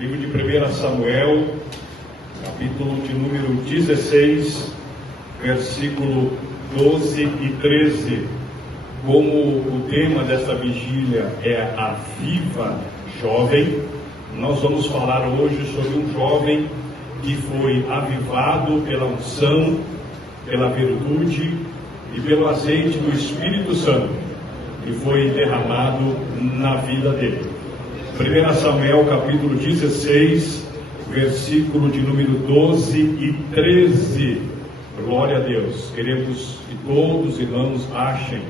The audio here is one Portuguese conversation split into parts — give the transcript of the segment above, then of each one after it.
Livro de 1 Samuel, capítulo de número 16, versículo 12 e 13. Como o tema desta vigília é a Viva Jovem, nós vamos falar hoje sobre um jovem que foi avivado pela unção, pela virtude e pelo azeite do Espírito Santo, que foi derramado na vida dele. 1 Samuel capítulo 16, versículo de número 12 e 13. Glória a Deus. Queremos que todos os irmãos achem.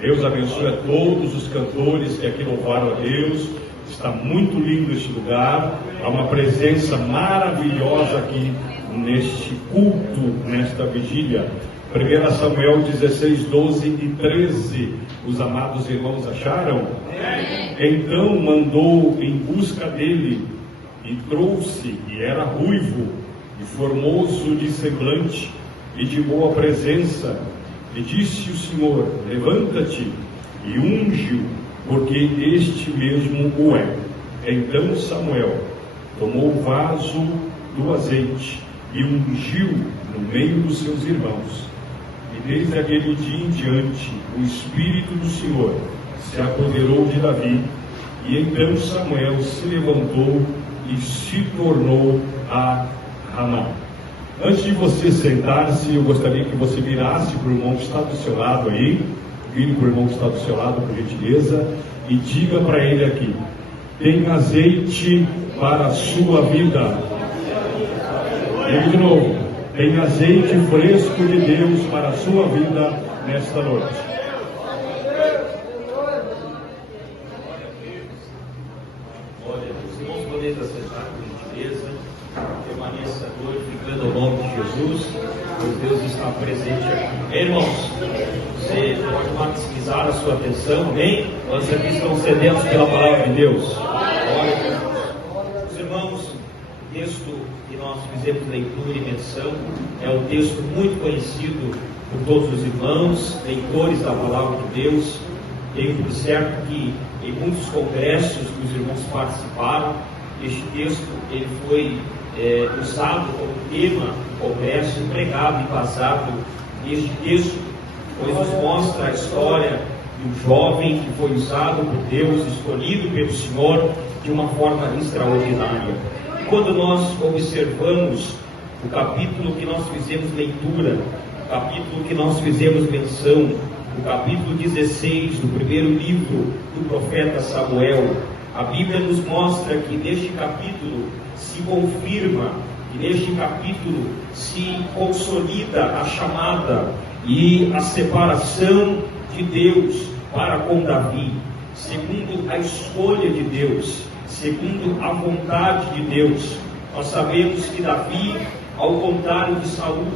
Deus abençoe a todos os cantores que aqui louvaram a Deus. Está muito lindo este lugar. Há uma presença maravilhosa aqui neste culto, nesta vigília. 1 Samuel 16, 12 e 13. Os amados irmãos acharam? Então mandou em busca dele e trouxe, e era ruivo e formoso de semblante e de boa presença. E disse o Senhor: levanta-te e unge-o, porque este mesmo o é. Então Samuel tomou o vaso do azeite e ungiu no meio dos seus irmãos. E desde aquele dia em diante, o Espírito do Senhor se apoderou de Davi. E então Samuel se levantou e se tornou a Ramá. Antes de você sentar-se, eu gostaria que você virasse para o irmão que está do seu lado aí. Vire para o irmão que está do seu lado, por gentileza, e diga para ele aqui: tem azeite para a sua vida. Diga de novo: tem azeite fresco de Deus para a sua vida nesta noite. Olha, os irmãos podem assentar com gentileza, permaneça glorificando o nome de Jesus, pois Deus está presente aqui. Irmãos, você pode maximizar a sua atenção, amém? Nós aqui estamos sedentos pela palavra de Deus. Glória a Deus. Os irmãos, o texto que nós fizemos leitura e menção é um texto muito conhecido por todos os irmãos, leitores da palavra de Deus. Tenho por certo que em muitos congressos que os irmãos participaram, este texto ele foi usado como tema do congresso, pregado e passado neste texto, pois nos mostra a história de um jovem que foi usado por Deus, escolhido pelo Senhor de uma forma extraordinária. E quando nós observamos o capítulo que nós fizemos leitura, o capítulo que nós fizemos menção, o capítulo 16 do primeiro livro do profeta Samuel, a Bíblia nos mostra que neste capítulo se confirma, e neste capítulo se consolida a chamada e a separação de Deus para com Davi, segundo a escolha de Deus, segundo a vontade de Deus. Nós sabemos que Davi, ao contrário de Saul,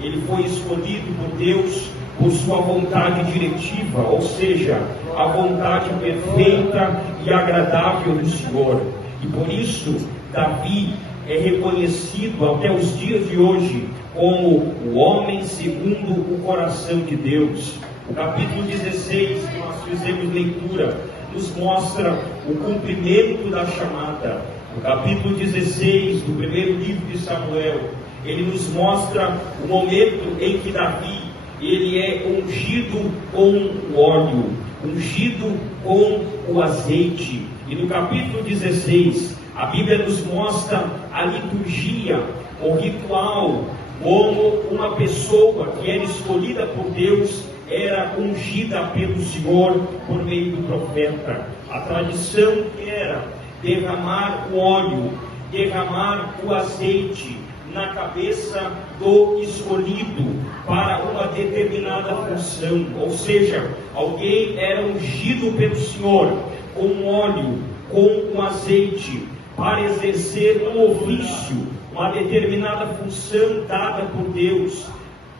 ele foi escolhido por Deus por sua vontade diretiva, ou seja, a vontade perfeita e agradável do Senhor. E por isso, Davi é reconhecido até os dias de hoje como o homem segundo o coração de Deus. O capítulo 16, que nós fizemos leitura, nos mostra o cumprimento da chamada. O capítulo 16 do primeiro livro de Samuel, ele nos mostra o momento em que Davi ele é ungido com o óleo, ungido com o azeite. E no capítulo 16, a Bíblia nos mostra a liturgia, o ritual, como uma pessoa que era escolhida por Deus era ungida pelo Senhor por meio do profeta. A tradição que era derramar o óleo, derramar o azeite na cabeça do escolhido para uma determinada função, ou seja, alguém era ungido pelo Senhor com óleo, com um azeite, para exercer um ofício, uma determinada função dada por Deus.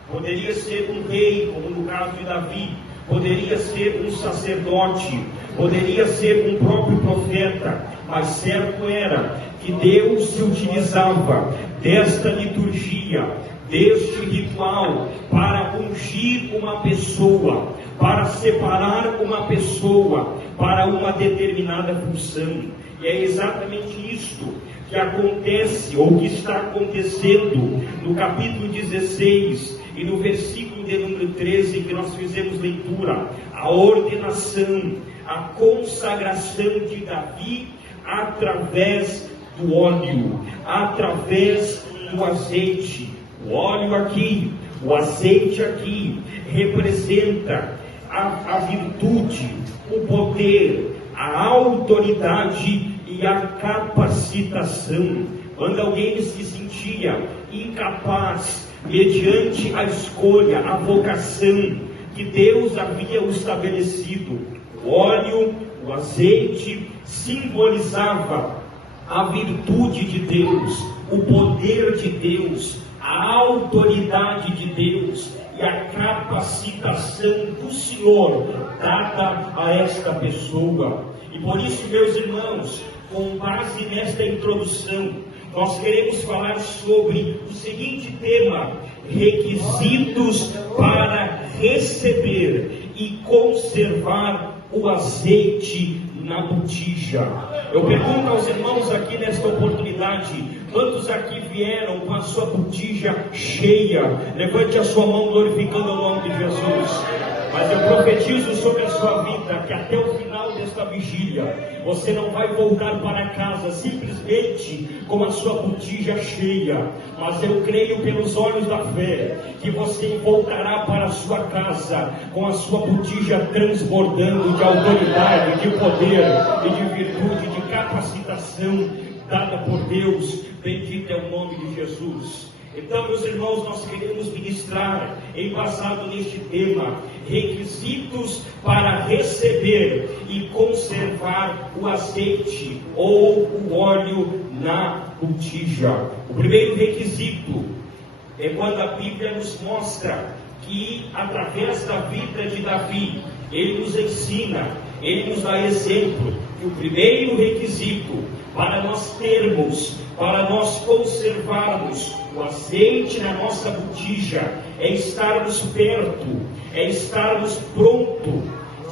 Poderia ser um rei, como no caso de Davi, poderia ser um sacerdote, poderia ser um próprio profeta, mas certo era que Deus se utilizava desta liturgia, deste ritual, para ungir uma pessoa, para separar uma pessoa para uma determinada função. E é exatamente isto que acontece ou que está acontecendo no capítulo 16 e no versículo de número 13 que nós fizemos leitura, a ordenação, a consagração de Davi através do óleo, através do azeite. O óleo aqui, o azeite aqui, representa a virtude, o poder, a autoridade e a capacitação. Quando alguém se sentia incapaz, mediante a escolha, a vocação que Deus havia estabelecido, o óleo, o azeite, simbolizava a virtude de Deus, o poder de Deus, a autoridade de Deus e a capacitação do Senhor dada a esta pessoa. E por isso, meus irmãos, com base nesta introdução, nós queremos falar sobre o seguinte tema: requisitos para receber e conservar o azeite na botija. Eu pergunto aos irmãos aqui nesta oportunidade: quantos aqui vieram com a sua botija cheia? Levante a sua mão glorificando o nome de Jesus. Mas eu profetizo sobre a sua vida que até o final desta vigília você não vai voltar para casa simplesmente com a sua botija cheia, mas eu creio pelos olhos da fé que você voltará para a sua casa com a sua botija transbordando de autoridade, de poder e de virtude, de capacitação dada por Deus. Bendito é o nome de Jesus. Então, meus irmãos, nós queremos ministrar, embasado neste tema, requisitos para receber e conservar o azeite ou o óleo na botija. O primeiro requisito é quando a Bíblia nos mostra que, através da vida de Davi, ele nos ensina, ele nos dá exemplo, que o primeiro requisito para nós termos, para nós conservarmos o azeite na nossa botija, é estarmos perto, é estarmos pronto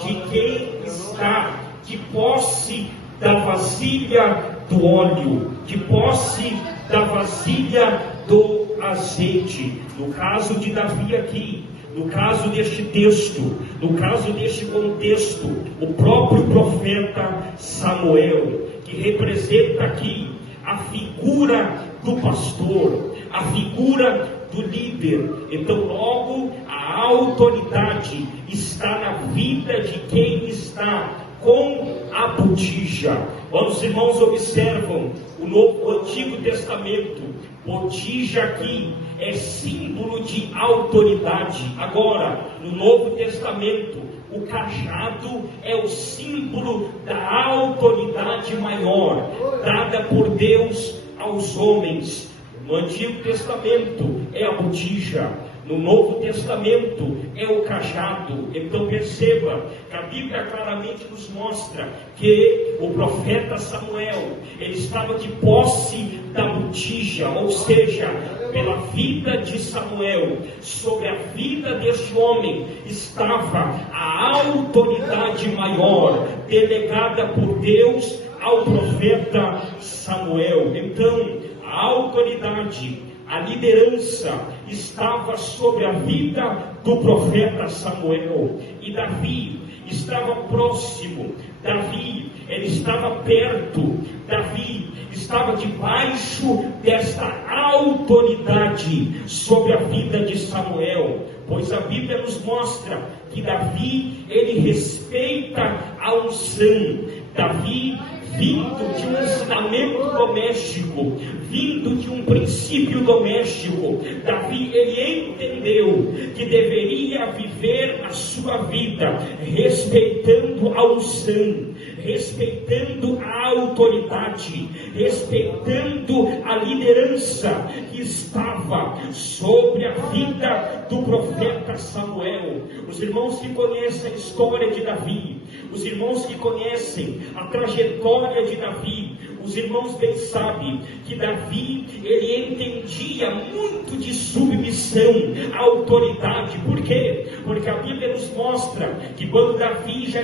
de quem está de posse da vasilha do óleo, de posse da vasilha do azeite. No caso de Davi aqui, no caso deste texto, no caso deste contexto, o próprio profeta Samuel, que representa aqui a figura do pastor, a figura do líder. Então, logo, a autoridade está na vida de quem está com a botija. Quando os irmãos observam o Antigo Testamento, botija aqui é símbolo de autoridade. Agora, no Novo Testamento, o cajado é o símbolo da autoridade maior, dada por Deus aos homens. No Antigo Testamento é a botija, no Novo Testamento é o cajado. Então perceba que a Bíblia claramente nos mostra que o profeta Samuel, ele estava de posse da botija, ou seja, pela vida de Samuel, sobre a vida deste homem, estava a autoridade maior, delegada por Deus ao profeta Samuel. Então, a autoridade, a liderança estava sobre a vida do profeta Samuel. E Davi estava próximo, Davi, ele estava perto, Davi estava debaixo desta autoridade sobre a vida de Samuel. Pois a Bíblia nos mostra que Davi, ele respeita a unção. Davi, vindo de um ensinamento doméstico, vindo de um princípio doméstico, Davi, ele entendeu que deveria viver a sua vida respeitando a unção, respeitando a autoridade, respeitando a liderança que estava sobre a vida do profeta Samuel. Os irmãos que conhecem a história de Davi, os irmãos que conhecem a trajetória de Davi, Os irmãos bem sabem que Davi, ele entendia muito de submissão à autoridade. Por quê? Porque a Bíblia nos mostra que quando Davi já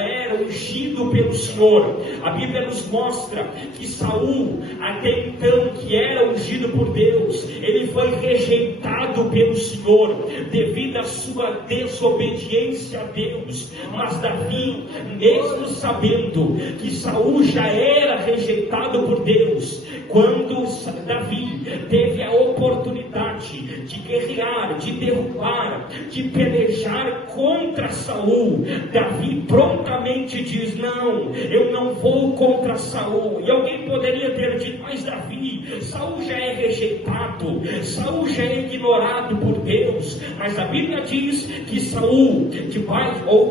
era ungido pelo Senhor, a Bíblia nos mostra que Saul, até então que era ungido por Deus, ele foi rejeitado pelo Senhor, devido à sua desobediência a Deus. Mas Davi, mesmo sabendo que Saul já era rejeitado por Deus, quando Davi teve a oportunidade de guerrear, de derrubar, de pelejar contra Saul, Davi prontamente diz: não, eu não vou contra Saul. E alguém poderia ter dito: mas Davi, Saul já é rejeitado, Saul já é ignorado por Deus. Mas a Bíblia diz que Saul,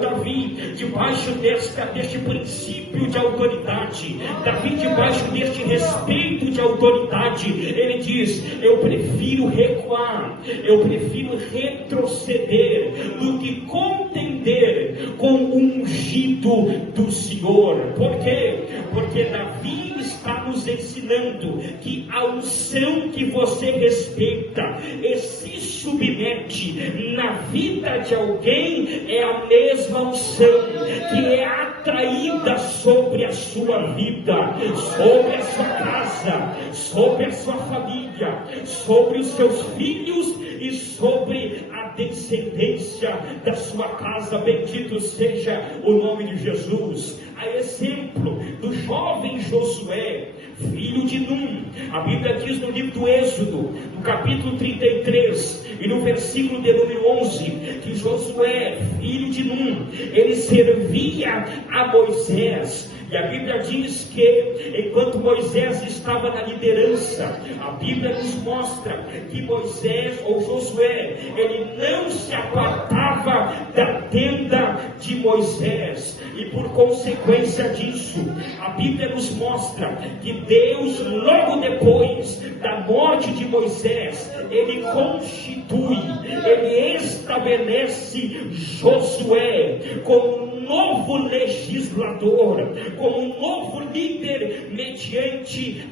Davi, debaixo deste princípio de autoridade, Davi, debaixo deste respeito de autoridade, ele diz: eu prefiro recuar, eu prefiro retroceder do que contender com o ungido do Senhor. Por quê? Porque Davi está nos ensinando que a unção que você respeita e se submete na vida de alguém é a mesma unção que é atraída sobre a sua vida, sobre a sua casa, sobre a sua família, sobre os seus filhos e sobre a descendência da sua casa. Bendito seja o nome de Jesus. A exemplo do jovem Josué, filho de Num, a Bíblia diz no livro do Êxodo, no capítulo 33 e no versículo de número 11, que Josué, filho de Num, ele servia a Moisés. E a Bíblia diz que enquanto Moisés estava na liderança, a Bíblia nos mostra que Moisés, ou Josué, ele não se apartava da tenda de Moisés. E por consequência disso, a Bíblia nos mostra que Deus, logo depois da morte de Moisés, ele constitui, ele estabelece Josué como um novo legislador, como um novo líder mediante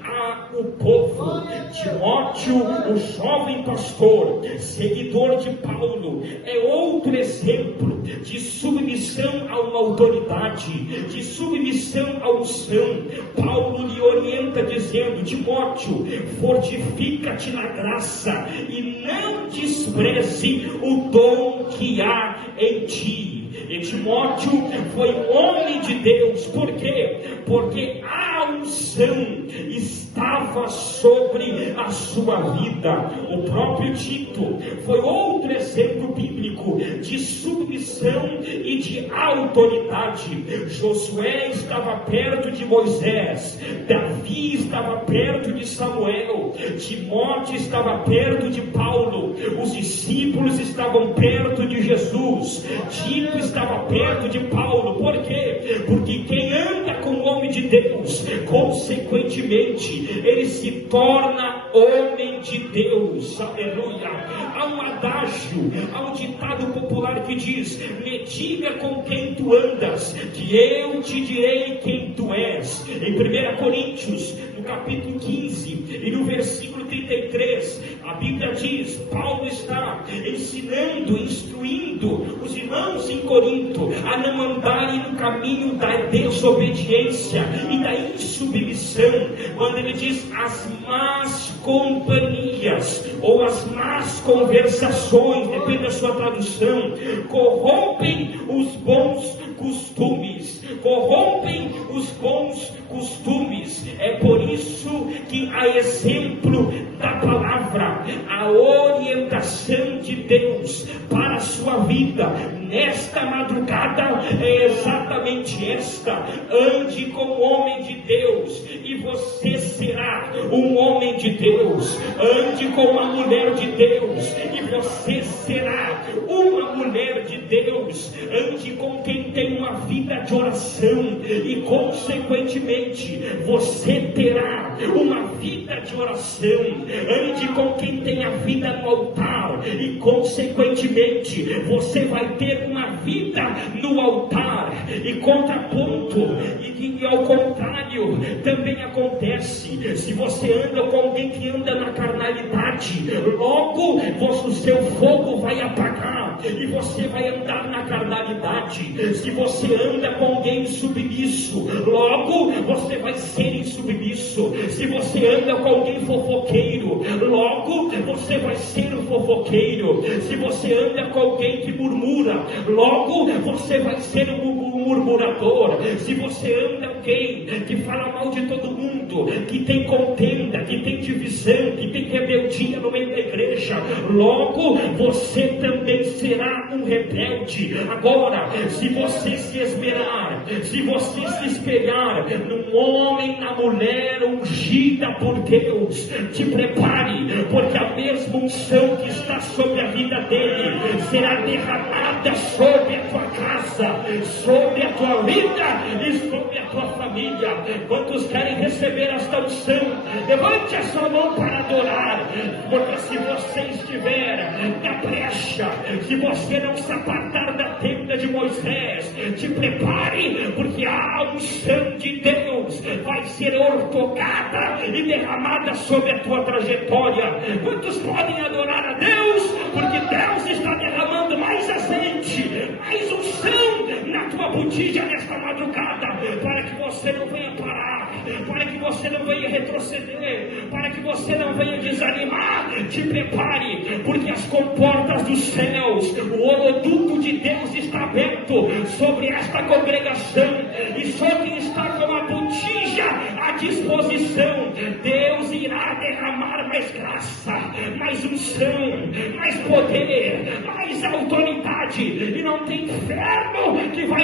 o povo. Timóteo, o jovem pastor, seguidor de Paulo, é outro exemplo de submissão a uma autoridade, de submissão à unção. Paulo lhe orienta dizendo: Timóteo, fortifica-te na graça e não despreze o dom que há em ti. E Timóteo foi um homem de Deus. Por quê? Porque a unção estava sobre a sua vida. O próprio Tito foi outro exemplo bíblico de submissão e de autoridade. Josué estava perto de Moisés, Davi estava perto de Samuel, Timóteo estava perto de Paulo, os discípulos estavam perto de Jesus, Tito estava perto de Paulo. Por quê? Porque quem anda com o homem de Deus, consequentemente, ele se torna homem de Deus. Aleluia. Há um adágio, há um ditado popular que diz: me diga com quem tu andas, que eu te direi quem tu és. Em 1 Coríntios, no capítulo 15 e no versículo 33, a Bíblia diz, Paulo está ensinando, instruindo os irmãos em Corinto a não andarem no caminho da desobediência e da insubmissão, quando ele diz: as más companhias ou as más conversações, depende da sua tradução, corrompem os bons costumes, corrompem os bons costumes. É por isso que, a exemplo da palavra, a orientação de Deus para a sua vida nesta madrugada é exatamente esta: ande como homem de Deus e você será um homem de Deus. Ande como uma mulher de Deus e você será uma mulher de Deus. Ande com quem tem uma vida de oração e consequentemente você terá uma vida de oração. Ande com quem tem a vida no altar e consequentemente consequentemente, você vai ter uma vida no altar. E contraponto, e ao contrário, também acontece. Se você anda com alguém que anda na carnalidade, logo o seu fogo vai apagar e você vai andar na carnalidade. Se você anda com alguém submisso, logo você vai ser insubmisso. Se você anda com alguém fofoqueiro, logo você vai ser um fofoqueiro. Se você anda com alguém que murmura, logo você vai ser um murmurador. Se você anda com alguém que fala mal de todo mundo, que tem contenda, que tem divisão, que tem rebeldia no meio da igreja, logo você também será um rebelde. Agora, se você se esmerar, se você se espelhar num homem, na mulher ungida por Deus, te prepare, porque a mesma unção que está sobre a vida dele será derramada sobre a tua casa, sobre a tua vida e sobre a tua família. Quantos querem receber esta unção? Levante a sua mão para adorar, porque se você estiver na brecha, se você não se apartar da tenda de Moisés, te prepare, porque a unção de Deus vai ser ortogada e derramada sobre a tua trajetória. Quantos podem adorar a Deus? Porque Deus está derramando mais azeite, mais unção na tua botija nesta madrugada, para que você não venha parar, para que você não venha retroceder, para que você não venha desanimar. Te prepare, porque as comportas dos céus, o holoduto de Deus está aberto sobre esta congregação e sobre quem está com a botija à disposição. Deus irá derramar mais graça, mais unção, mais poder, mais autoridade, e não tem inferno que vai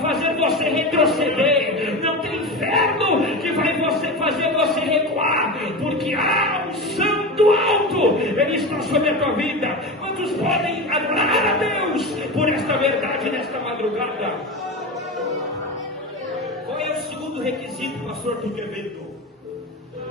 fazer você retroceder, não tem inferno que vai fazer você recuar, porque a unção do alto, ele está sobre a tua vida. Quantos podem adorar a Deus por esta verdade nesta madrugada? Qual é o segundo requisito, pastor Tuquevento?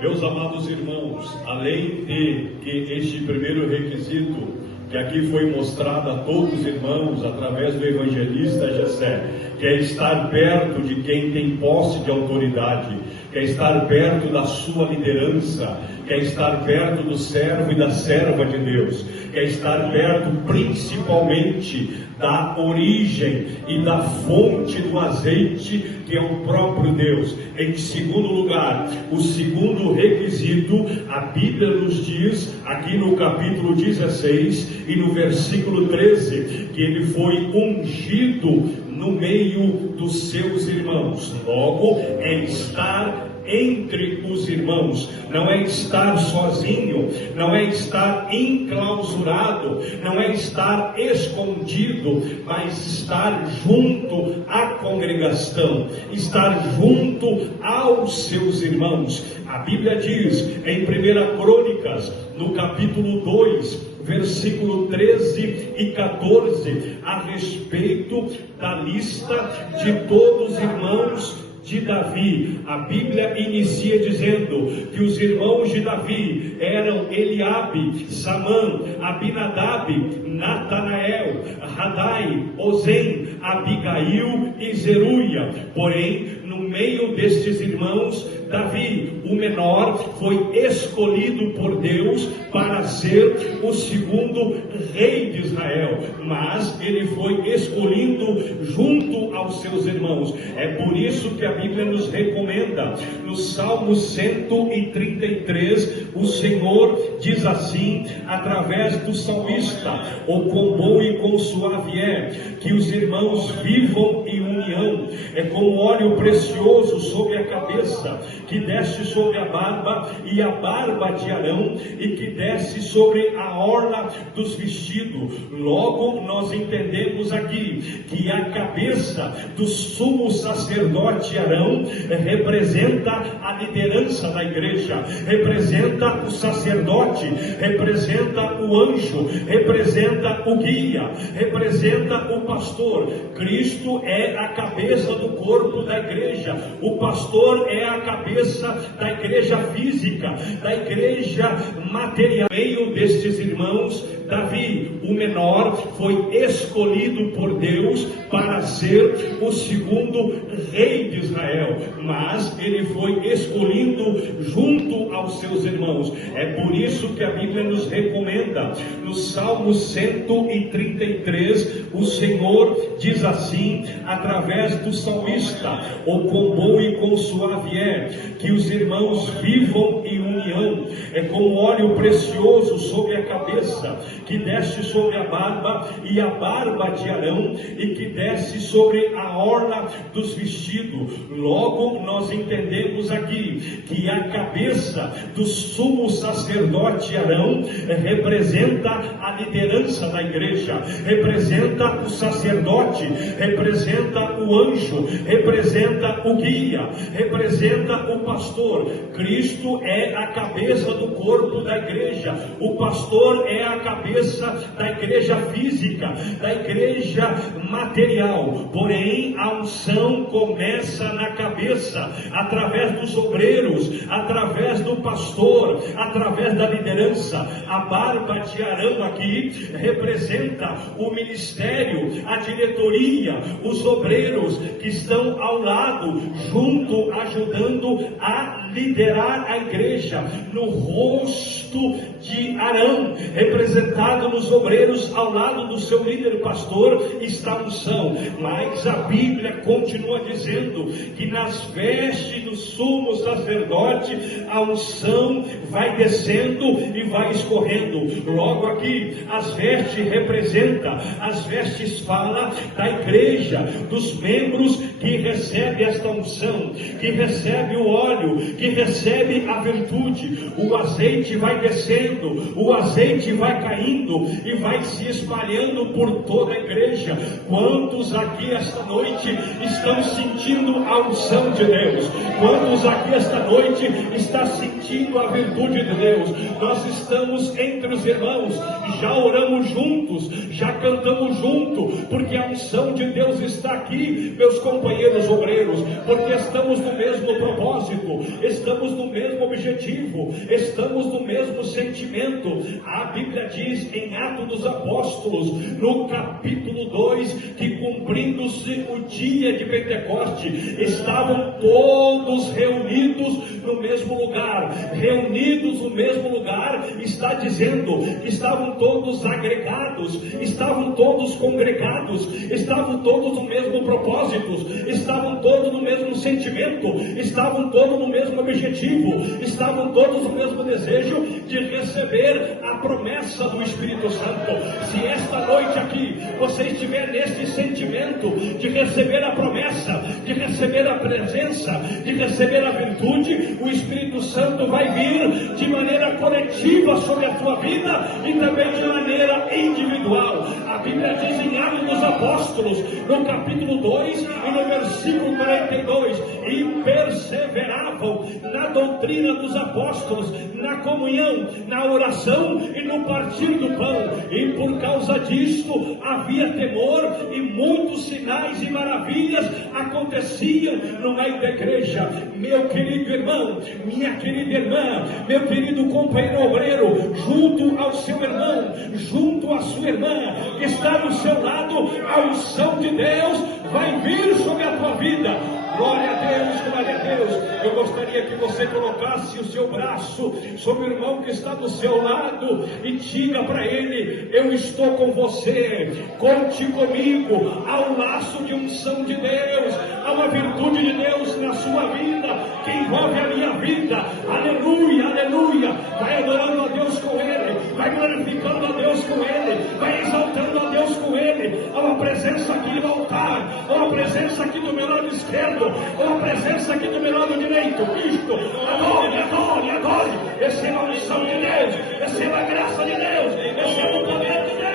Meus amados irmãos, além de que este primeiro requisito, que aqui foi mostrado a todos os irmãos através do evangelista Jessé, que é estar perto de quem tem posse de autoridade, que é estar perto da sua liderança, que é estar perto do servo e da serva de Deus, que é estar perto principalmente da origem e da fonte do azeite, que é o próprio Deus. Em segundo lugar, o segundo requisito, a Bíblia nos diz aqui no capítulo 16 e no versículo 13, que ele foi ungido no meio dos seus irmãos. Logo, é estar entre os irmãos, não é estar sozinho, não é estar enclausurado, não é estar escondido, mas estar junto à congregação, estar junto aos seus irmãos. A Bíblia diz em 1 Crônicas, no capítulo 2, versículo 13 e 14, a respeito da lista de todos os irmãos de Davi. A Bíblia inicia dizendo que os irmãos de Davi eram Eliabe, Samã, Abinadab, Natanael, Radai, Ozem, Abigail e Zeruia. Porém, no meio destes irmãos, Davi, o menor, foi escolhido por Deus para ser o segundo rei de Israel, mas ele foi escolhido junto aos seus irmãos. É por isso que a Bíblia nos recomenda, no Salmo 133, o Senhor diz assim, através do salmista: "O quão bom e quão suave é que os irmãos vivam em união, é como óleo precioso sobre a cabeça, que desce sobre a barba e a barba de Arão, e que desce sobre a orla dos vestidos." Logo nós entendemos aqui que a cabeça do sumo sacerdote Arão representa a liderança da igreja, representa o sacerdote, representa o anjo, representa o guia, representa o pastor. Cristo é a cabeça do corpo da igreja, o pastor é a cabeça da igreja física, da igreja material. No meio destes irmãos, Davi, o menor, foi escolhido por Deus para ser o segundo rei de Israel, mas ele foi escolhido junto aos seus irmãos. É por isso que a Bíblia nos recomenda, no Salmo 133, o Senhor diz assim, através do salmista: "O quão bom e quão suave é que os irmãos vivam em união, é como óleo precioso sobre a cabeça, que desce sobre a barba e a barba de Arão, e que desce sobre a orla dos vestidos." Logo nós entendemos aqui que a cabeça do sumo sacerdote Arão representa a liderança da igreja, representa o sacerdote, representa o anjo, representa o guia, representa o pastor. Cristo é a cabeça do corpo da igreja. O pastor é a cabeça da igreja física, da igreja material. Porém, a unção começa na cabeça, através dos obreiros, através do pastor, através da liderança. A barba de Arão aqui representa o ministério, a diretoria, os obreiros que estão ao lado, junto, ajudando a liderar a igreja. No rosto de Arão, representado nos obreiros ao lado do seu líder pastor, está a unção. Mas a Bíblia continua dizendo que nas vestes do sumo sacerdote a unção vai descendo e vai escorrendo. Logo aqui, as vestes representa, as vestes fala da igreja, dos membros que recebe esta unção, que recebe o óleo, que recebe a virtude. O azeite vai descendo, o azeite vai caindo e vai se espalhando por toda a igreja. Quantos aqui esta noite estão sentindo a unção de Deus? Quantos aqui esta noite está sentindo a virtude de Deus? Nós estamos entre os irmãos, já oramos juntos, já cantamos junto, porque a unção de Deus está aqui, meus companheiros obreiros, porque estamos no mesmo propósito, estamos no mesmo objetivo, estamos no mesmo sentimento. A Bíblia diz em Atos dos Apóstolos, no capítulo 2, que cumprindo-se o dia de Pentecoste, estavam todos reunidos no mesmo lugar. Reunidos no mesmo lugar está dizendo que estavam todos agregados, estavam todos congregados, estavam todos no mesmo propósito, estavam todos no mesmo sentimento, estavam todos no mesmo objetivo, estavam todos no mesmo desejo de receber a promessa do Espírito Santo. Se esta noite aqui você estiver neste sentimento de receber a promessa, de receber a presença, de receber a virtude, o Espírito Santo vai vir de maneira coletiva sobre a tua vida e também de maneira individual. A Bíblia diz em Atos dos Apóstolos, no capítulo 2 e no versículo 42, e perseveravam na doutrina dos apóstolos, na comunhão, na oração e no partir do pão, e por causa disto havia temor, e muitos sinais e maravilhas aconteciam no meio da igreja. Meu querido irmão, minha querida irmã, meu querido companheiro obreiro, junto ao seu irmão, junto à sua irmã que está do seu lado, a unção de Deus vai vir sobre a tua vida. Glória a Deus, glória a Deus. Eu gostaria que você colocasse o seu braço sobre o irmão que está do seu lado e diga para ele: eu estou com você, conte comigo. Há um laço de unção de Deus, há uma virtude de Deus na sua vida, que envolve a minha vida. Aleluia, aleluia. Vai adorando a Deus com ele, vai glorificando a Deus com ele, vai exaltando a Deus com ele. Há uma presença aqui no altar, há uma presença aqui do meu lado esquerdo, há uma presença aqui do meu lado direito. Cristo, adore, adore, adore. Receba a unção de Deus, receba a graça de Deus, receba o poder de Deus.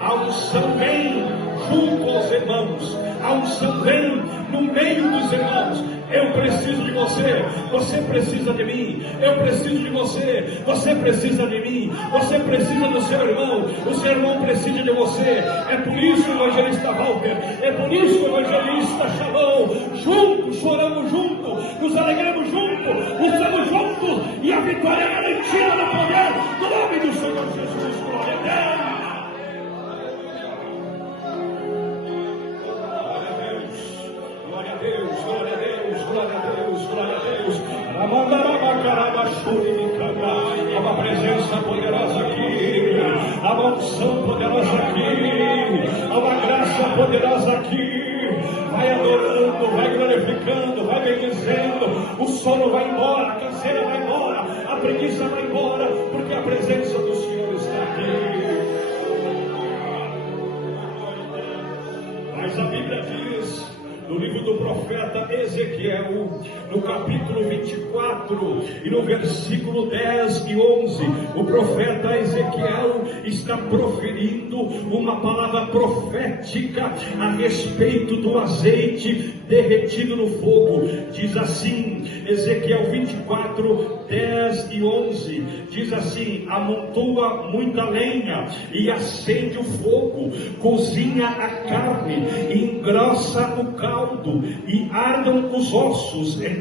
A unção vem junto aos irmãos, a unção vem no meio dos irmãos. Eu preciso de você. Você precisa de mim. Eu preciso de você. Você precisa de mim. Você precisa do seu irmão. O seu irmão precisa de você. É por isso, evangelista Walter. É por isso, evangelista Shalom. Juntos, choramos juntos. Nos alegramos juntos. Lutamos juntos. E a vitória é garantida no poder do nome do Senhor Jesus. Glória a Deus. Glória a Deus, glória a Deus, glória a Deus, glória a Deus. Há uma presença poderosa aqui, há uma unção poderosa aqui, há uma graça poderosa aqui. Vai adorando, vai glorificando, vai bendizendo. O sono vai embora, a canseira vai embora, a preguiça vai embora, porque a presença do Senhor está aqui. Mas a Bíblia diz, no livro do profeta Ezequiel, no capítulo 24 e no versículo 10 e 11, o profeta Ezequiel está proferindo uma palavra profética a respeito do azeite derretido no fogo. Diz assim, Ezequiel 24, 10 e 11, diz assim: amontoa muita lenha e acende o fogo, cozinha a carne e engrossa o caldo e ardam os ossos. Então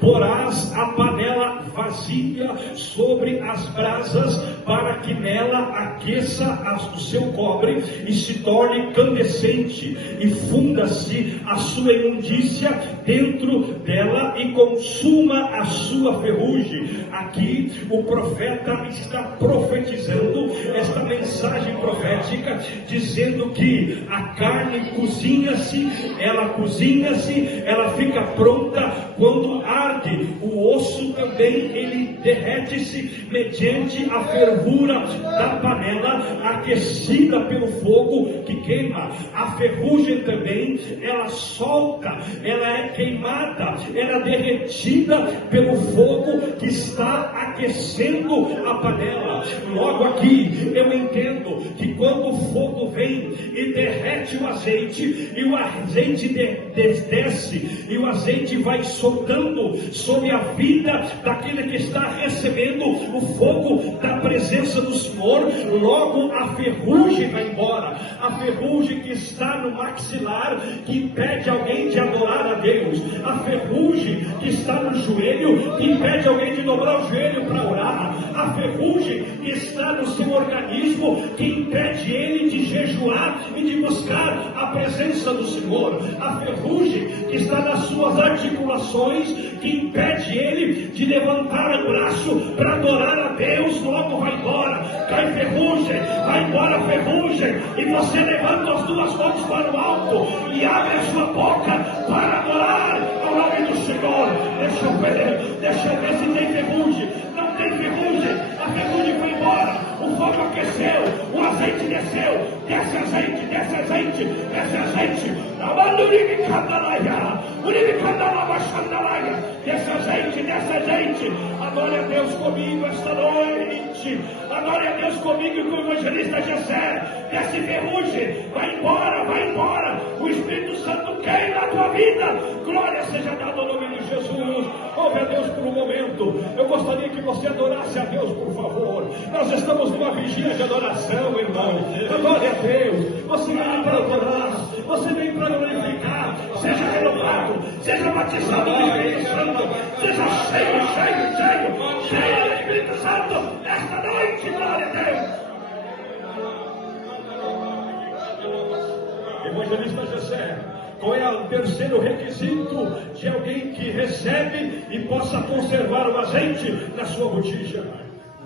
porás a panela vazia sobre as brasas, para que nela aqueça o seu cobre e se torne candescente, e funda-se a sua imundícia dentro dela e consuma a sua ferrugem. Aqui o profeta está profetizando esta mensagem profética, dizendo que a carne cozinha-se, ela fica pronta quando arde. O osso também, ele derrete-se mediante a fervura da panela aquecida pelo fogo que queima. A ferrugem também, ela solta, ela é queimada, ela é derretida pelo fogo que está aquecendo a panela. Logo aqui eu entendo que quando o fogo vem e derrete o azeite, e o azeite desce, e o azeite vai soltando sobre a vida daquele que está recebendo o fogo da presença do Senhor, logo a ferrugem vai embora. A ferrugem que está no maxilar, que impede alguém de adorar a Deus. A ferrugem que está no joelho, que impede alguém de dobrar o joelho para orar. A ferrugem que está no seu organismo, que impede ele de jejuar e de buscar a presença do Senhor. A ferrugem que está nas suas articulações, que impede ele de levantar o braço para adorar a Deus, logo vai embora. Cai ferrugem, vai embora a ferrugem, e você levanta as duas mãos para o alto e abre a sua boca para adorar ao nome do Senhor. Deixa eu ver se tem ferrugem. Não tem ferrugem, a ferrugem foi embora, o fogo aqueceu, o azeite desceu. Desce azeite, desce azeite, desce azeite. Desce azeite, desce azeite. Adore a Deus comigo esta noite. Adore a Deus comigo com o evangelista Jessé. Desce ferrugem, vai embora, vai embora. O Espírito Santo queima a tua vida. Glória seja dada ao nome de Jesus. Ouve a Deus por um momento. Eu gostaria que você adorasse a Deus, por favor. Nós estamos numa vigília de adoração, irmão. Adore a Deus. Você vem para adorar, você vem para glorificar. Seja renovado, seja batizado do Espírito Santo, seja cheio do Espírito Santo esta noite. Glória a Deus. Evangelista Jessé, qual é o terceiro requisito de alguém que recebe e possa conservar o azeite na sua botija?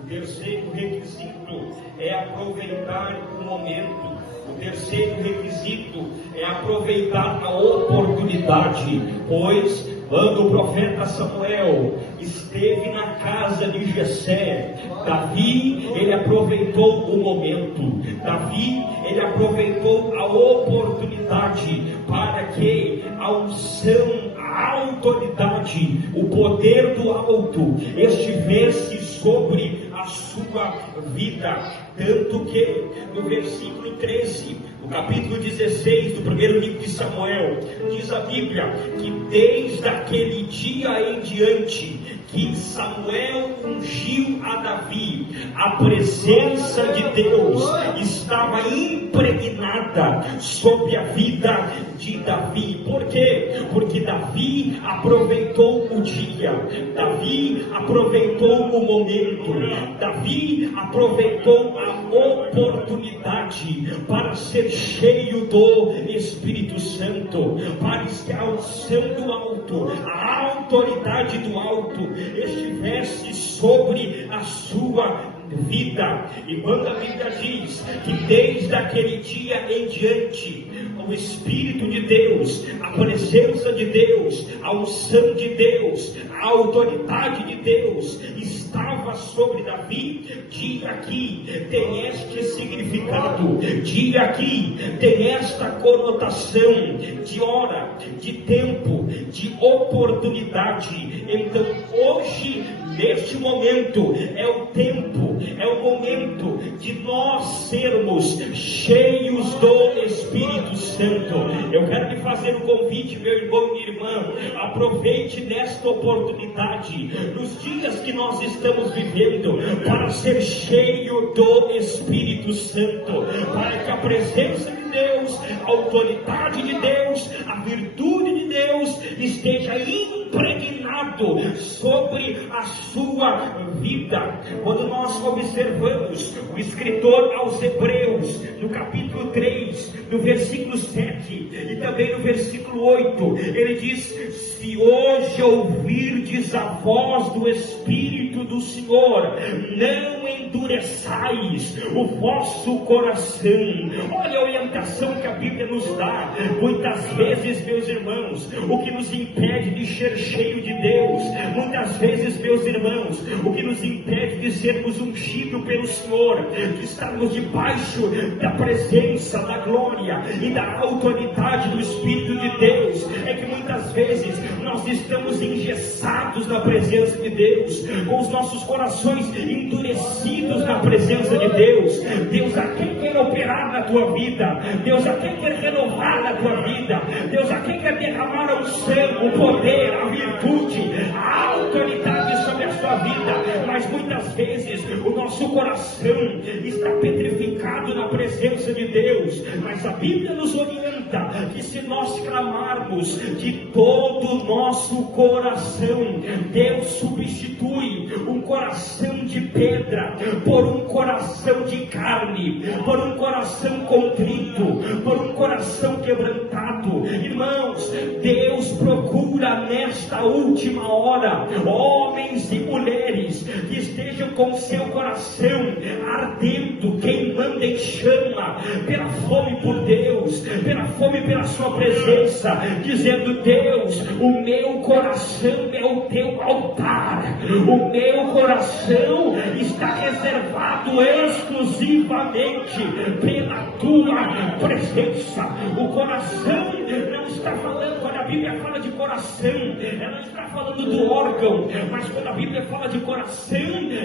O terceiro requisito é aproveitar o momento. O terceiro requisito é aproveitar a oportunidade, pois quando o profeta Samuel esteve na casa de Jessé, Davi, ele aproveitou o momento. Davi, ele aproveitou a oportunidade para que a unção, a autoridade, o poder do alto estivesse sobre a sua vida. Tanto que no versículo 13 no capítulo 16 do primeiro livro de Samuel, diz a Bíblia que desde aquele dia em diante que Samuel ungiu a Davi, a presença de Deus estava impregnada sobre a vida de Davi. Por quê? Porque Davi aproveitou o dia, Davi aproveitou o momento, Davi aproveitou a oportunidade para ser cheio do Espírito Santo, para que a unção do alto, a autoridade do alto estivesse sobre a sua vida. E quando a Bíblia diz que desde aquele dia em diante o Espírito de Deus, a presença de Deus, a unção de Deus, a autoridade de Deus estava sobre Davi, dia aqui tem este significado, dia aqui tem esta conotação de hora, de tempo, de oportunidade. Então hoje, neste momento, é o tempo, é o momento de nós sermos cheios do Espírito Santo. Eu quero te fazer um convite, meu irmão e minha irmã, aproveite nesta oportunidade, nos dias que nós estamos vivendo, para ser cheio do Espírito Santo, para que a presença de Deus, a autoridade de Deus, a virtude de Deus esteja impregnado sobre a sua vida. Quando nós observamos o escritor aos Hebreus, no capítulo 3, no versículo 7 e também no versículo 8, ele diz: se hoje ouvirdes a voz do Espírito do Senhor, não endureçais o vosso coração. Olha a orientação que a Bíblia nos dá. Muitas vezes, meus irmãos, o que nos impede de ser cheio de Deus, muitas vezes, meus irmãos, o que nos impede de sermos ungidos pelo Senhor, de estarmos debaixo da presença, da glória e da autoridade do Espírito de Deus, é que muitas vezes nós estamos engessados na presença de Deus, com os nossos corações endurecidos na presença de Deus. Deus aqui quer operar na tua vida, Deus aqui quer renovar na tua vida, Deus aqui quer derramar a unção, o poder, a virtude, a autoridade sobre a sua vida, mas muitas vezes o nosso coração está petrificado na presença de Deus. Mas a Bíblia nos orienta que se nós clamarmos de todo o nosso coração, Deus substitui um coração de pedra por um coração de carne, por um coração contrito, por um coração quebrantado. Irmãos, Deus procura nesta última hora homens e mulheres que estejam com seu coração ardendo, queimando em chama, pela fome por Deus, pela fome pela sua presença, dizendo: Deus, o meu coração é o teu altar, o meu coração está reservado exclusivamente pela tua presença. O coração não está falando, quando a Bíblia fala de coração, ela não está falando do órgão, mas quando a Bíblia fala de coração,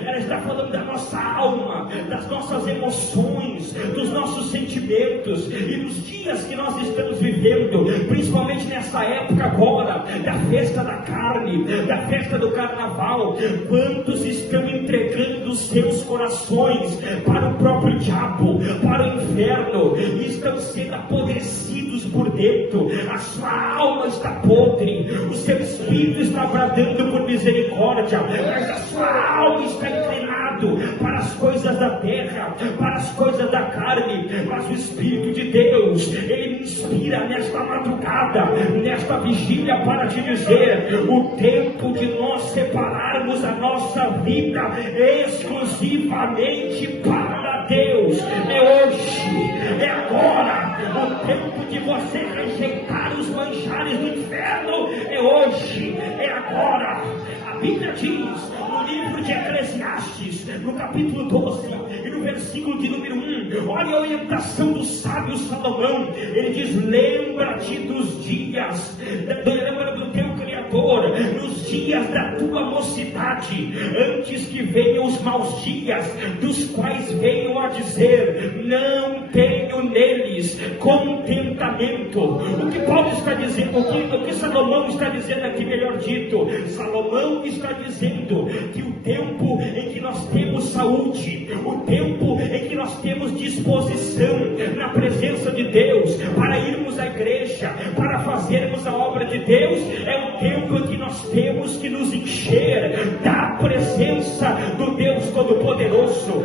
ela está falando da nossa alma, das nossas emoções, dos nossos sentimentos. E nos dias que nós estamos vivendo, principalmente nessa época agora, da festa da carne, da festa do carnaval, quantos estão entregando os seus corações para o próprio diabo, para o inferno, e estão sendo apodrecidos por dentro. A sua alma está podre, o seu espírito está bradando por misericórdia, mas a sua alma está inclinado para as coisas da terra, para as coisas da carne. Mas o Espírito de Deus, ele me inspira nesta madrugada, nesta vigília, para te dizer: o tempo de nós separarmos a nossa vida exclusivamente para Deus é hoje, é agora. O tempo de você rejeitar os manjares do inferno é hoje, é agora. A Bíblia diz no livro de Eclesiastes, no capítulo 12 e no versículo de número 1, olha a orientação do sábio Salomão. Ele diz: lembra-te dos dias, lembra do teu Criador nos dias da tua mocidade, antes que venham os maus dias, dos quais venham a dizer: não tenho ponho neles contentamento. O que Paulo está dizendo, o que Salomão está dizendo aqui, melhor dito, Salomão está dizendo que o tempo em que nós temos saúde, o tempo em que nós temos disposição na presença de Deus, para irmos à igreja, para fazermos a obra de Deus, é o tempo em que nós temos que nos encher da presença do Deus Todo-Poderoso.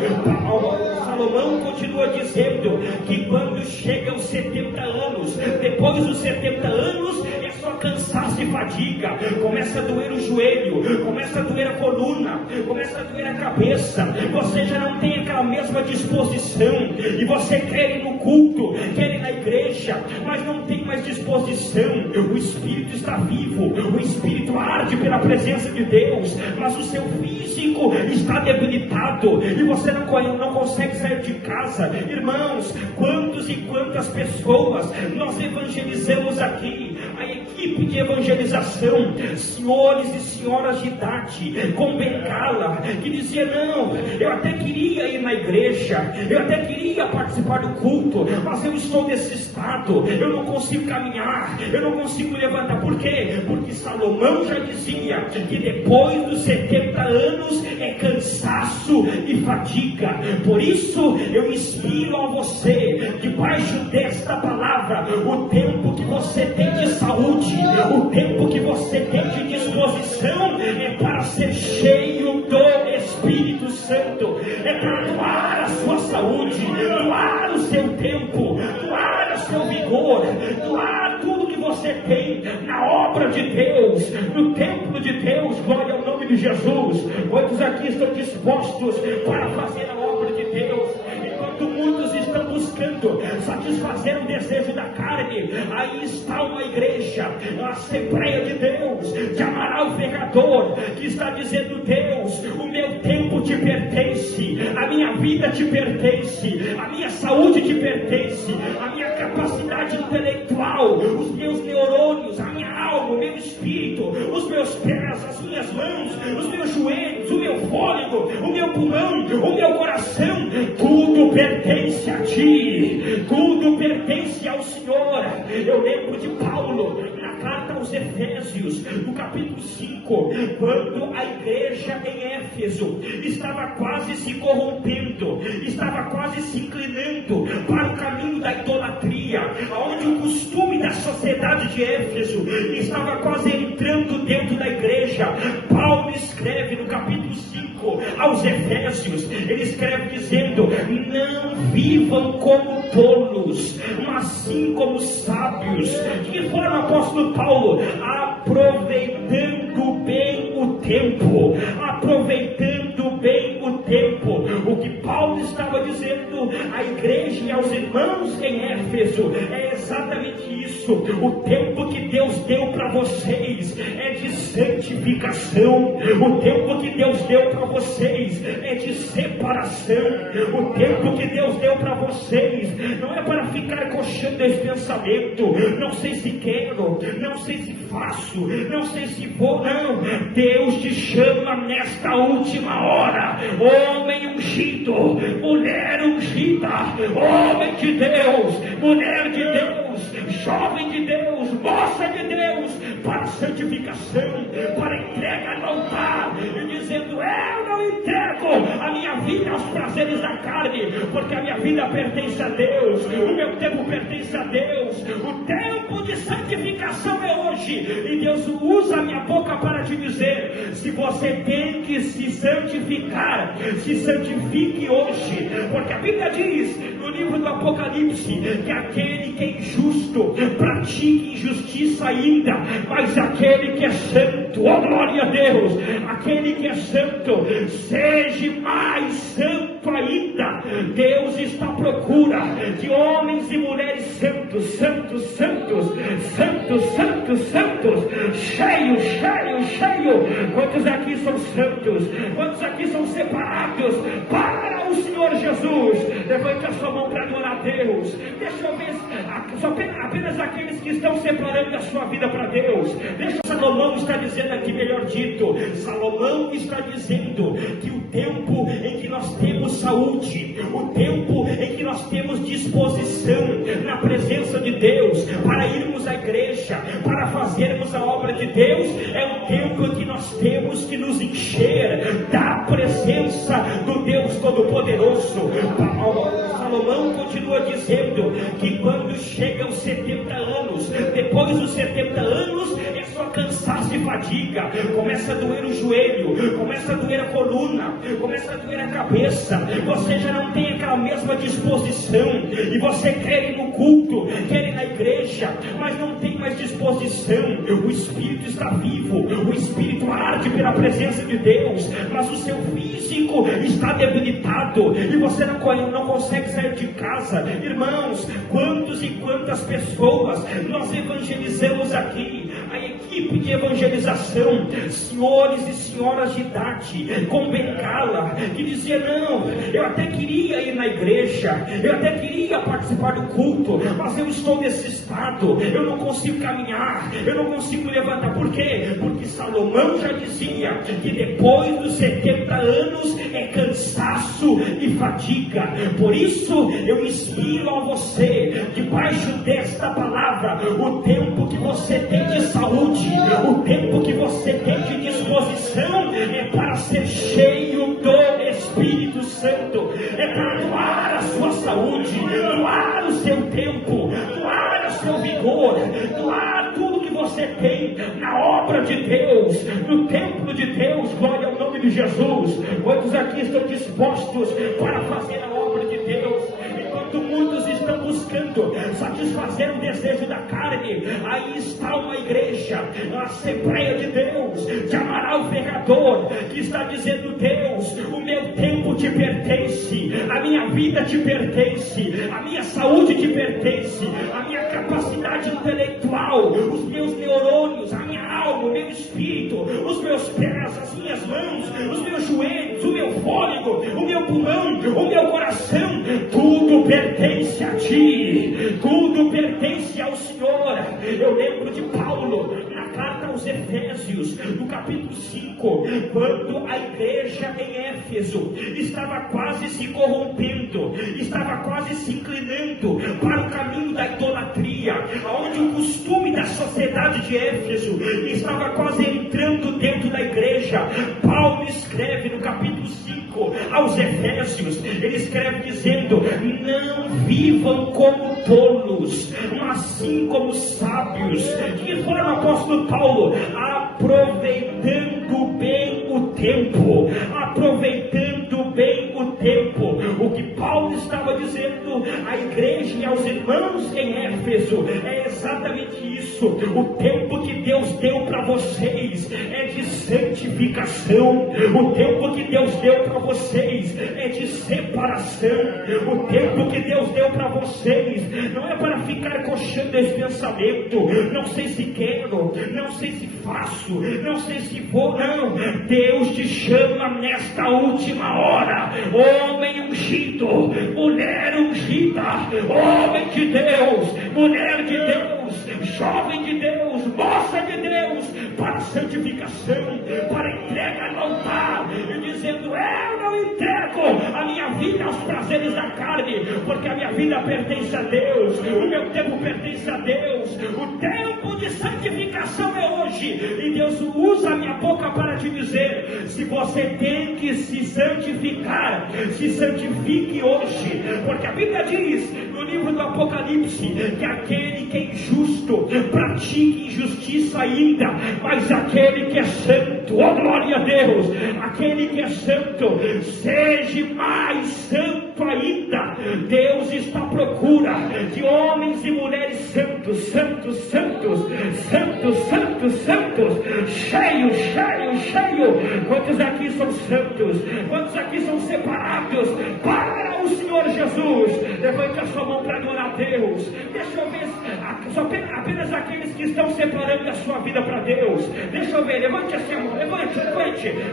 Salomão continua dizendo que quando chegam 70 anos, depois dos 70 anos, é só cansaço e fadiga, começa a doer o joelho, começa a doer a coluna, começa a doer a cabeça, você já não tem aquela mesma disposição, e você quer ir no culto, quer ir na igreja, mas não tem mais disposição. O Espírito está vivo, o Espírito arde pela presença de Deus, mas o seu físico está debilitado, e você não consegue sair de casa. Irmãos, quantos e quantas pessoas nós evangelizamos aqui, a equipe de evangelização, senhores e senhoras de idade, com bengala, que dizia: não, eu até queria ir na igreja, eu até queria participar do culto, mas eu estou nesse estado, eu não consigo caminhar, eu não consigo levantar. Por quê? Porque Salomão já dizia que depois dos 70 anos é cansaço e fadiga. Por isso eu inspiro a você, debaixo desta palavra, o tempo que você tem de saúde, o tempo que você tem de disposição, é para ser cheio do Espírito Santo, é para doar a sua saúde, doar o seu tempo, doar o seu vigor, doar tudo que você tem na obra de Deus, no templo de Deus. Glória ao nome de Jesus. Quantos aqui estão dispostos para fazer a obra de Deus? Enquanto muitos estão buscando satisfazer o desejo da carne, aí está uma igreja, a Assembleia de Deus, de Amaral Vegador, que está dizendo: Deus, o meu tempo te pertence, a minha vida te pertence, a minha saúde te pertence, a minha capacidade intelectual, os meus neurônios, a minha alma, o meu espírito, os meus pés, as minhas mãos, os meus joelhos, o meu fôlego, o meu pulmão, o meu coração, tudo pertence a ti, tudo pertence ao Senhor. Eu lembro de Paulo na carta aos Efésios, no capítulo 5, quando a igreja em Éfeso estava quase se corrompendo, estava quase se inclinando para o caminho da idolatria, onde o costume da sociedade de Éfeso estava quase entrando dentro da igreja. Paulo escreve no capítulo 5 aos Efésios, ele escreve dizendo: não vivam como tolos, mas sim como sábios. De que forma, apóstolo Paulo? Aproveitando bem o tempo, aproveitando bem o tempo. O que Paulo estava dizendo à igreja e aos irmãos em Éfeso é exatamente isso. O tempo que Deus deu para vocês é de santificação, o tempo que Deus deu para vocês é de separação, o tempo que Deus deu para vocês não é para ficar coxando esse pensamento: não sei se quero, não sei se faço, não sei se vou. Não, Deus te chama nesta última hora, homem ungido, mulher ungida, homem de Deus, mulher de Deus, jovem de Deus, moça de Deus, para santificação, para entrega no altar, e dizendo: eu não entrego a minha vida aos prazeres da carne, porque a minha vida pertence a Deus, o meu tempo pertence a Deus, o tempo de santificação é hoje. E Deus usa a minha boca para te dizer: se você tem que se santificar, se santifique hoje, porque a Bíblia diz no livro do Apocalipse que aquele que é injusto pratique injustiça ainda, mas aquele que é santo, oh glória a Deus, aquele que é santo, seja mais santo ainda. Deus está à procura de homens e mulheres santos, santos, santos, santos, santos, santos, cheio, cheio, cheio. Quantos aqui são santos? Quantos aqui são separados para o Senhor Jesus? Levante a sua mão para adorar a Deus. Deixa eu ver, apenas aqueles que estão separando a sua vida para Deus. Deixa Salomão está dizendo aqui, melhor dito, Salomão está dizendo que o tempo em que nós temos saúde, o tempo em que nós temos disposição, na presença de Deus, para irmos à igreja, para fazermos a obra de Deus, é um tempo em que nós temos que nos encher da presença do Deus Todo-Poderoso. Salomão continua dizendo que quando chegam os 70 anos, depois dos 70 anos, é só cansaço e fadiga, começa a doer o joelho, começa a doer a coluna, começa a doer a cabeça, você já não tem aquela mesma disposição, e você quer ir no culto, quer ir na igreja, mas não tem mais disposição. O Espírito está vivo, o Espírito arde pela presença de Deus, mas o seu físico está debilitado, e você não consegue sair de casa. Irmãos, quantos e quantas pessoas nós evangelizamos aqui, a equipe de evangelização, senhores e senhoras de idade, com bengala, que dizia: não, eu até queria ir na igreja, eu até queria participar do culto, mas eu estou nesse estado, eu não consigo caminhar, eu não consigo me levantar. Por quê? Porque Salomão já dizia que depois dos 70 anos é cansaço e fadiga. Por isso eu inspiro a você, debaixo desta palavra, o tempo que você tem de saúde, o tempo que você tem de disposição, é para ser cheio do Espírito Santo, é para doar a sua saúde, doar o seu tempo, doar o seu vigor, doar tudo que você tem na obra de Deus, no templo de Deus. Glória ao nome de Jesus. Quantos aqui estão dispostos para fazer a obra de Deus? Enquanto muitos estão buscando satisfazer o desejo da carne, aí está uma igreja, a Assembleia de Deus, de Amaral Ferrador, que está dizendo: Deus, o meu tempo te pertence, a minha vida te pertence, a minha saúde te pertence, a minha capacidade intelectual, os meus neurônios, a minha alma, o meu espírito, os meus pés, as minhas mãos, os meus joelhos, o meu fôlego, o meu pulmão, o meu coração, tudo pertence a ti, tudo pertence ao Senhor. Eu lembro de Paulo, na carta aos Efésios, no capítulo 5, quando a igreja em Éfeso estava quase se corrompendo, estava quase se inclinando para o caminho da idolatria, onde o costume da sociedade de Éfeso estava quase entrando dentro da igreja. Paulo escreve no capítulo 5 aos Efésios, ele escreve dizendo: não vivam como tolos, mas sim como sábios. De que forma, apóstolo Paulo? Aproveitando bem o tempo, aproveitando bem o tempo. O que Paulo estava dizendo à igreja e aos irmãos em Éfeso é exatamente isso. O tempo que Deus deu para vocês é de santificação, o tempo que Deus deu para vocês é de separação, o tempo que Deus deu para vocês não é para ficar coxando esse pensamento: não sei se quero, não sei se faço, não sei se vou. Não, Deus te chama nesta última hora, homem ungido, mulher ungida, homem de Deus, mulher de Deus, jovem de Deus, moça de Deus, para santificação, para entrega no altar, e dizendo: eu não entrego a minha vida aos prazeres da carne, porque a minha vida pertence a Deus, o meu tempo pertence a Deus, o tempo de santificação é hoje. E Deus usa a minha boca para te dizer: se você tem que se santificar, se santifique hoje, porque a Bíblia diz no livro do Apocalipse que aquele que é injusto pratique injustiça ainda, mas aquele que é santo, oh glória a Deus, aquele que é santo, seja mais santo ainda. Deus está à procura de homens e mulheres santos, santos, santos, santos, santos, santos, cheios, cheios, cheios. Quantos aqui são santos? Quantos aqui são separados para o Senhor Jesus? Levante a sua mão para adorar a Deus. Deixa eu ver, apenas aqueles que estão separando a sua vida para Deus. Deixa eu ver, levante a sua mão, levante,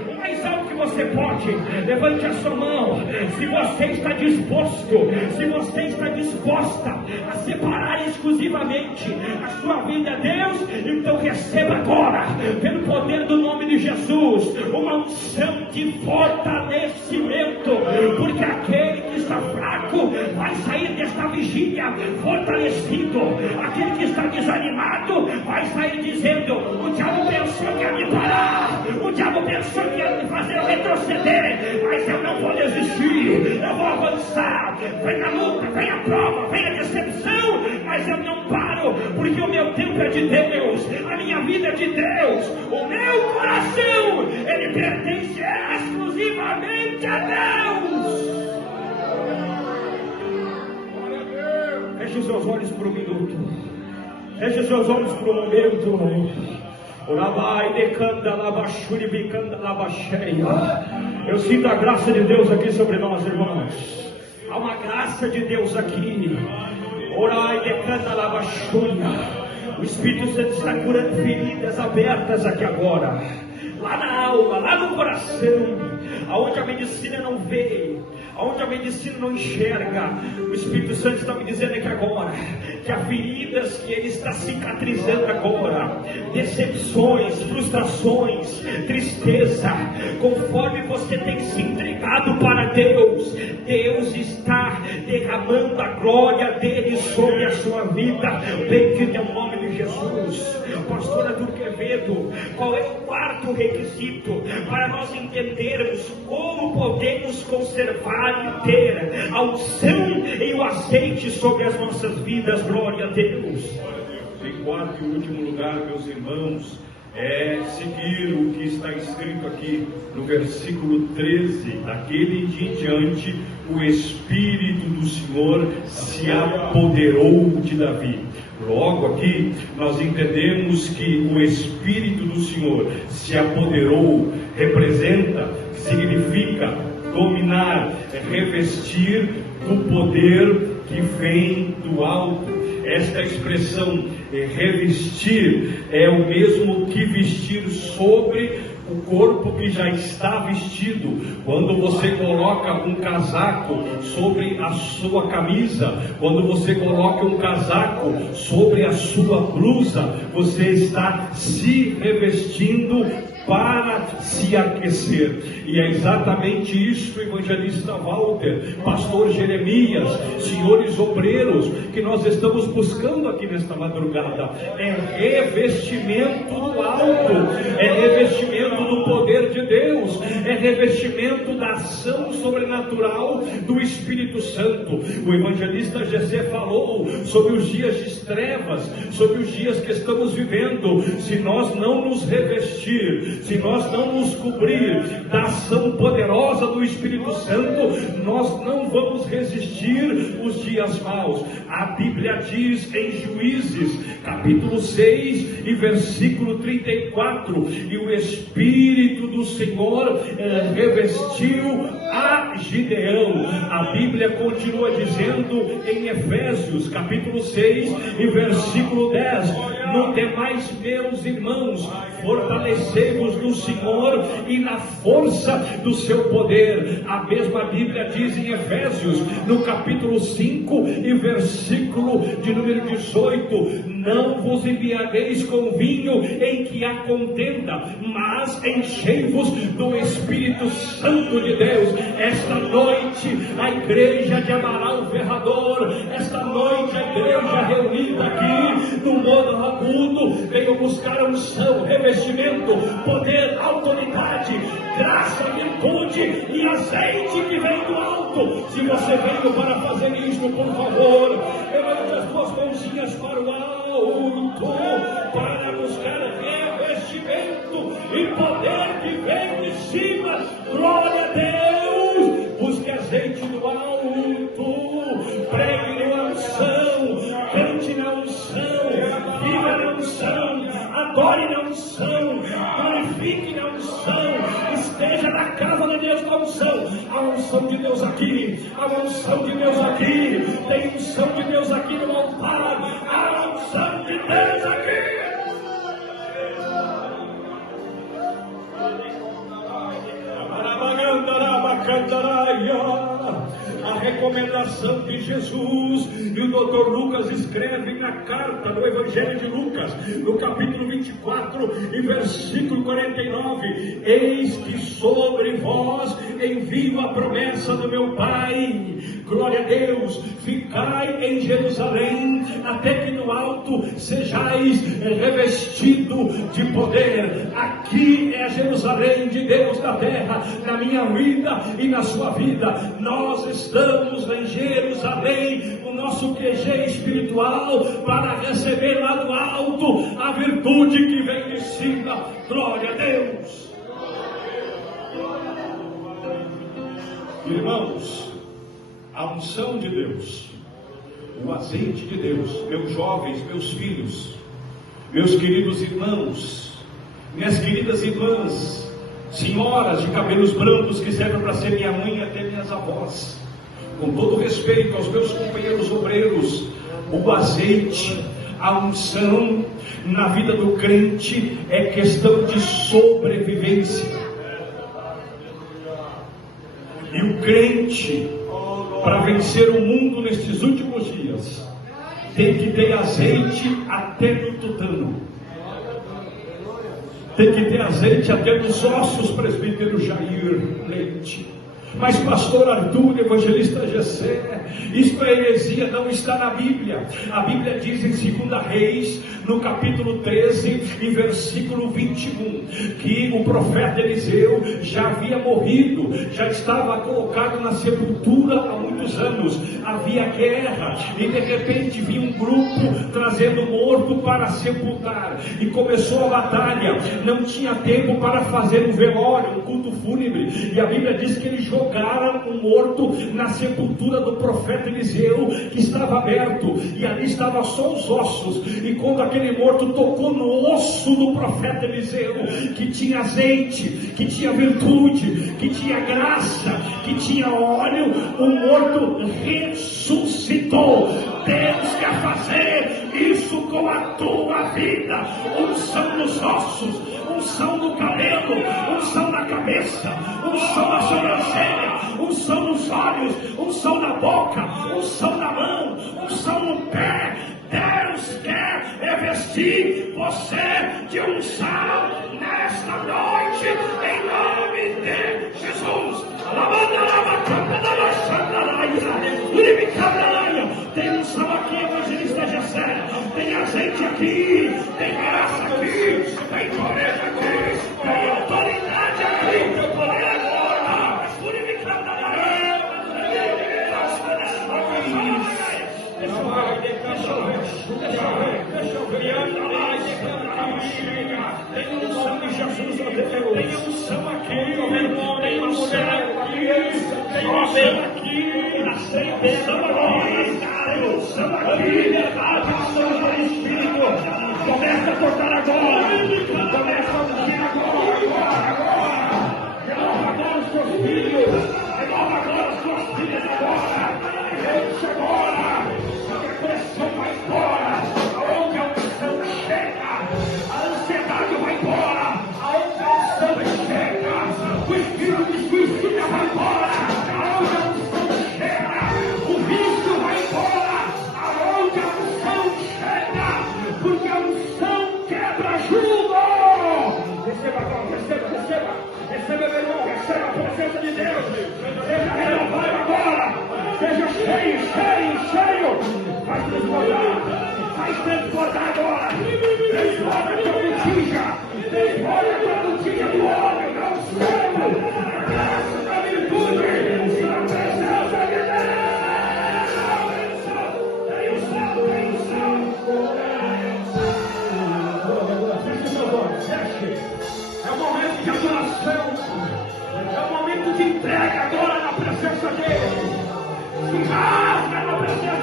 o mais alto que você pode. Levante a sua mão. Se você está disposto, se você está disposta a separar exclusivamente a sua vida a Deus, então receba agora, pelo poder do nome de Jesus, uma unção de fortalecimento, porque aquele que está fraco vai sair desta vigília fortalecido. Aquele que está desanimado vai sair dizendo: o diabo pensou que ia me parar, o diabo pensou que ia me fazer retroceder, mas eu não vou desistir, eu vou avançar. Vem a luta, vem a prova, vem a decepção, mas eu não paro, porque o meu tempo é de Deus, a minha vida é de Deus, o meu coração, ele pertence exclusivamente a Deus. Feche seus olhos por um minuto. Feche seus olhos por um momento. Eu sinto a graça de Deus aqui sobre nós, irmãos. Há uma graça de Deus aqui. O Espírito Santo está curando feridas abertas aqui agora. Lá na alma, lá no coração, aonde a medicina não vê, aonde a medicina não enxerga, o Espírito Santo está me dizendo aqui agora, que há feridas que ele está cicatrizando agora, decepções, frustrações, tristeza, conforme você tem se entregado para Deus, Deus está derramando a glória dele sobre a sua vida. Bendito é o nome de Jesus. Pastora do Quevedo, qual é o quarto requisito para nós entendermos como podemos conservar e ter a unção e o azeite sobre as nossas vidas? Glória a Deus. Em quarto e último lugar, meus irmãos, é seguir o que está escrito aqui no versículo 13. Daquele dia em diante, o Espírito do Senhor se apoderou de Davi. Logo aqui, nós entendemos que o Espírito do Senhor se apoderou, representa, significa dominar, revestir o poder que vem do alto. Esta expressão revestir é o mesmo que vestir sobre o corpo que já está vestido. Quando você coloca um casaco sobre a sua camisa, quando você coloca um casaco sobre a sua blusa, você está se revestindo para se aquecer. E é exatamente isso, evangelista Walter, pastor Jeremias, senhores obreiros, que nós estamos buscando aqui nesta madrugada. É revestimento do alto, é revestimento do poder de Deus, é revestimento da ação sobrenatural do Espírito Santo. O evangelista Gessé falou sobre os dias de trevas, sobre os dias que estamos vivendo. Se nós não nos revestir, se nós não nos cobrir da ação poderosa do Espírito Santo, nós não vamos resistir os dias maus. A Bíblia diz em Juízes, capítulo 6 e versículo 34, e o Espírito do Senhor revestiu a Gideão. A Bíblia continua dizendo em Efésios, capítulo 6 e versículo 10, no demais, meus irmãos, fortalecei-vos no Senhor e na força do seu poder. A mesma Bíblia diz em Efésios, no capítulo 5 e versículo de número 18, não vos embriagueis com vinho em que há contenda, mas enchei-vos do Espírito Santo de Deus. Esta noite a igreja de Amaral Ferrador, esta noite a igreja reunida aqui no modo agudo, veio buscar unção, revestimento, poder, autoridade, graça, virtude e azeite que vem do alto. Se você veio para fazer isso, por favor, levante as suas mãozinhas para o alto, para buscar revestimento e poder que vem de cima. Glória a Deus. Busque azeite do alto, pregue na unção, cante na unção, viva na unção, adore na unção, glorifique na unção, esteja na casa de Deus na unção. A unção de Deus aqui, a unção de Deus aqui, tem unção de Deus aqui no altar, a unção de Deus aqui. A recomendação de Jesus. E o Dr. Lucas escreve na carta do Evangelho de Lucas, no capítulo 24 e versículo 49: eis que sobre vós envio a promessa do meu Pai. Glória a Deus. Ficai em Jerusalém até que no alto sejais revestido de poder. Aqui é a Jerusalém de Deus na terra, na minha vida e na sua vida. Nós estamos em Jerusalém, o nosso QG espiritual, para receber lá do alto a virtude que vem de cima. Glória a Deus. Irmãos, a unção de Deus, o azeite de Deus, meus jovens, meus filhos, meus queridos irmãos, minhas queridas irmãs, senhoras de cabelos brancos que servem para ser minha mãe e até minhas avós, com todo respeito aos meus companheiros obreiros, o azeite, a unção na vida do crente é questão de sobrevivência. E o crente, para vencer o mundo nestes últimos dias, tem que ter azeite até no tutano, tem que ter azeite até nos ossos, presbítero Jair Leite. Mas pastor Arthur, evangelista Gessé, isto é heresia, não está na Bíblia. A Bíblia diz em 2 Reis, no capítulo 13 e versículo 21, que o profeta Eliseu já havia morrido, já estava colocado na sepultura há muitos anos, havia guerra, e de repente vinha um grupo trazendo morto para sepultar, e começou a batalha. Não tinha tempo para fazer um velório, um culto fúnebre, e a Bíblia diz que eles jogaram um morto na sepultura do profeta Eliseu, que estava aberto, e ali estavam só os ossos. E quando aquele morto tocou no osso do profeta Eliseu, que tinha azeite, que tinha virtude, que tinha graça, que tinha óleo, o morto ressuscitou. Deus quer fazer isso com a tua vida. Unção nos ossos, unção no cabelo, unção na cabeça, unção na sobrancelha, unção nos olhos, unção na boca, unção na mão, unção no pé. Deus quer revestir você de unção nesta noite, em nome de Jesus. Tem unção aqui, evangelista Gessé, tem azeite aqui, tem graça aqui, tem poder aqui, tem autoridade aqui, tem poder agora. Deixa eu ver, tem unção de Jesus, tem unção aqui, tem unção aqui, tem unção aqui, na unção aqui, liberdade, unção do Espírito. Começa a tocar agora, começa a ungir agora. Renova agora os seus filhos, renova agora as suas filhas agora. Deixa agora, a depressão vai embora, aonde a unção chega, a ansiedade vai embora, aonde a unção chega, o espírito de suicídio vai embora, aonde a unção chega, o vício vai embora, aonde a unção chega, porque a unção quebra jugo. Receba agora, receba meu irmão, receba a presença de Deus, seja renovado agora. Seja cheio, faz transbordar agora, transborda a tua botija do óleo, da unção, da graça, da virtude, da presença de Deus. É o momento de adoração, é o momento de entrega agora na presença dele. Se rasga na presença